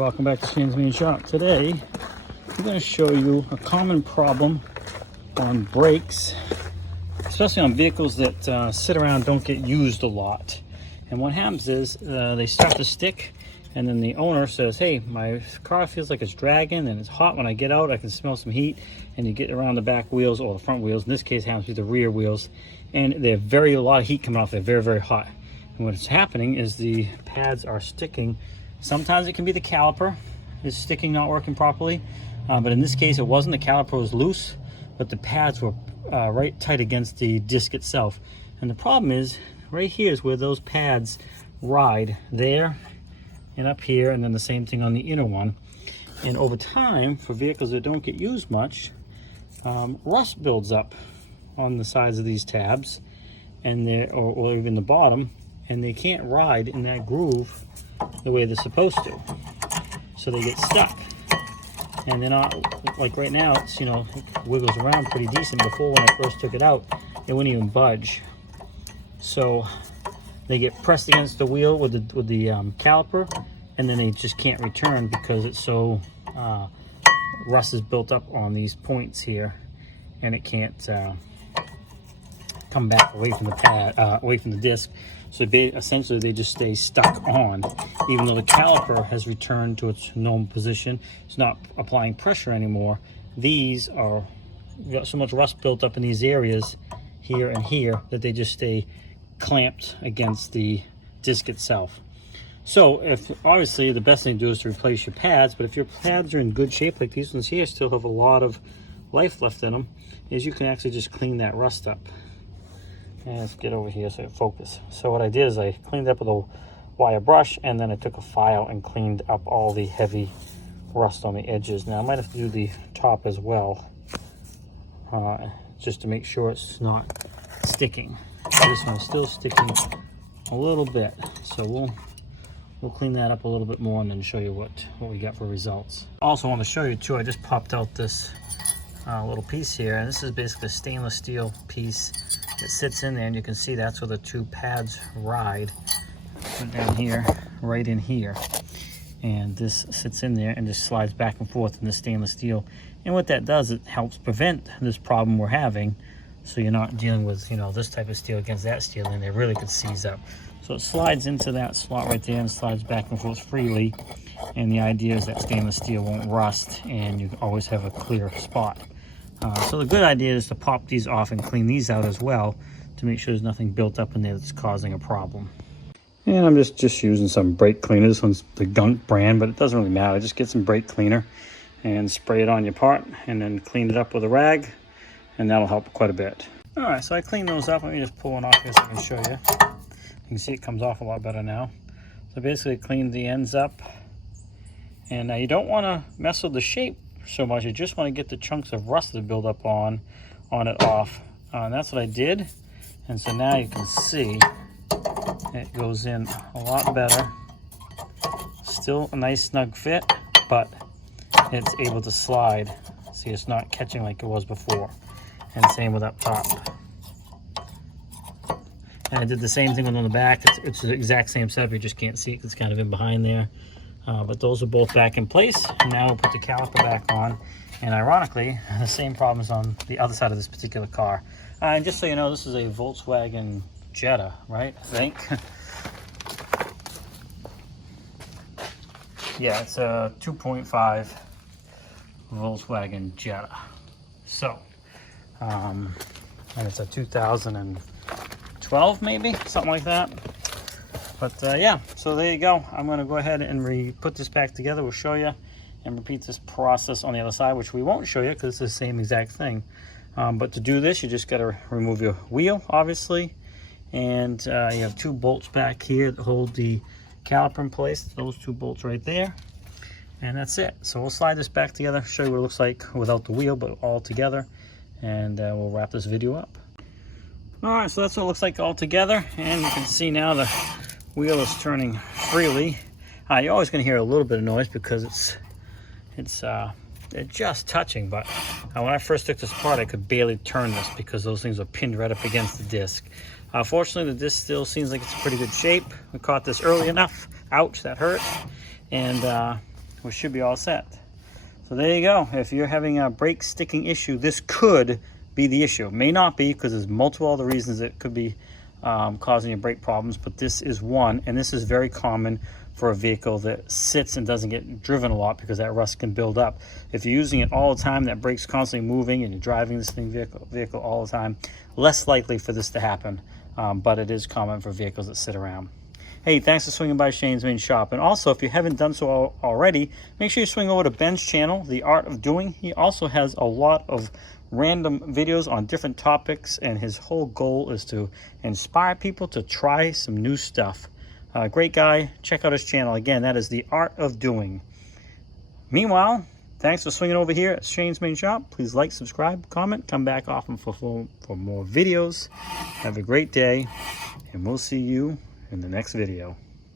welcome back to Shane's Main Shop. Today, I'm going to show you a common problem on brakes, especially on vehicles that sit around, don't get used a lot. And what happens is they start to stick, and then the owner says, hey, my car feels like it's dragging and it's hot when I get out. I can smell some heat. And you get around the back wheels or the front wheels. In this case, it happens to be the rear wheels. And they're a lot of heat coming off. They're very, very hot. And what's happening is the pads are sticking. Sometimes it can be the caliper is sticking, not working properly. But in this case, it wasn't. The caliper was loose, but the pads were right tight against the disc itself. And the problem is, right here is where those pads ride, there and up here, and then the same thing on the inner one. And over time, for vehicles that don't get used much, rust builds up on the sides of these tabs, and or even the bottom, and they can't ride in that groove the way they're supposed to. So they get stuck. And they're not, like right now, it's, you know, it wiggles around pretty decent. Before, when I first took it out, it wouldn't even budge. So they get pressed against the wheel with the caliper, and then they just can't return because it's so rust is built up on these points here, and it can't come back away from the pad, away from the disc. So essentially they just stay stuck on, even though the caliper has returned to its normal position. It's not applying pressure anymore. These are got so much rust built up in these areas here and here that they just stay clamped against the disc itself. So obviously the best thing to do is to replace your pads, but if your pads are in good shape, like these ones here still have a lot of life left in them, is you can actually just clean that rust up. And let's get over here so it focus. So what I did is I cleaned up with a wire brush, and then I took a file and cleaned up all the heavy rust on the edges. Now I might have to do the top as well, just to make sure it's not sticking. This one's still sticking a little bit, so we'll clean that up a little bit more and then show you what we got for results. Also want to show you too, I just popped out this little piece here, and this is basically a stainless steel piece that sits in there, and you can see that's where the two pads ride. Put down here, right in here, and this sits in there and just slides back and forth in the stainless steel. And what that does, it helps prevent this problem we're having, so you're not dealing with, you know, this type of steel against that steel, and they really could seize up. So it slides into that slot right there and slides back and forth freely, and the idea is that stainless steel won't rust and you always have a clear spot. So the good idea is to pop these off and clean these out as well to make sure there's nothing built up in there that's causing a problem. And I'm just using some brake cleaner. This one's the Gunk brand, but it doesn't really matter. Just get some brake cleaner and spray it on your part, and then clean it up with a rag, and that'll help quite a bit. All right, so I cleaned those up. Let me just pull one off here so I can show you. You can see it comes off a lot better now. So basically clean the ends up, and now you don't want to mess with the shape so much. You just want to get the chunks of rust that build up on it off. And that's what I did. And so now you can see it goes in a lot better. Still a nice snug fit, but it's able to slide. See, it's not catching like it was before. And same with up top. And I did the same thing on the back. It's the exact same setup. You just can't see it because it's kind of in behind there. But those are both back in place. And now we'll put the caliper back on. And ironically, the same problems on the other side of this particular car. And just so you know, this is a Volkswagen Jetta, right? I think. Yeah, it's a 2.5 Volkswagen Jetta. So, and it's a 2012 maybe, something like that. But yeah, so there you go. I'm going to go ahead and put this back together. We'll show you and repeat this process on the other side, which we won't show you because it's the same exact thing. But to do this, you just got to remove your wheel, obviously. And you have two bolts back here that hold the caliper in place. Those two bolts right there. And that's it. So we'll slide this back together, show you what it looks like without the wheel, but all together. And we'll wrap this video up. All right, so that's what it looks like all together. And you can see now the wheel is turning freely. You're always going to hear a little bit of noise because it's just touching. But when I first took this apart, I could barely turn this because those things are pinned right up against the disc. Fortunately, the disc still seems like it's in pretty good shape. We caught this early enough. Ouch, that hurt. And we should be all set. So there you go. If you're having a brake sticking issue, this could be the issue. It may not be, because there's multiple other reasons it could be causing you brake problems, but this is one, and this is very common for a vehicle that sits and doesn't get driven a lot, because that rust can build up. If you're using it all the time, that brake's constantly moving, and you're driving this vehicle all the time, less likely for this to happen, but it is common for vehicles that sit around. Hey, thanks for swinging by Shane's Main Shop. And also, if you haven't done so already, make sure you swing over to Ben's channel, The Art of Doing. He also has a lot of random videos on different topics, and his whole goal is to inspire people to try some new stuff. Great guy. Check out his channel. Again, that is The Art of Doing. Meanwhile, thanks for swinging over here at Shane's Main Shop. Please like, subscribe, comment, come back often for more videos. Have a great day, and we'll see you in the next video.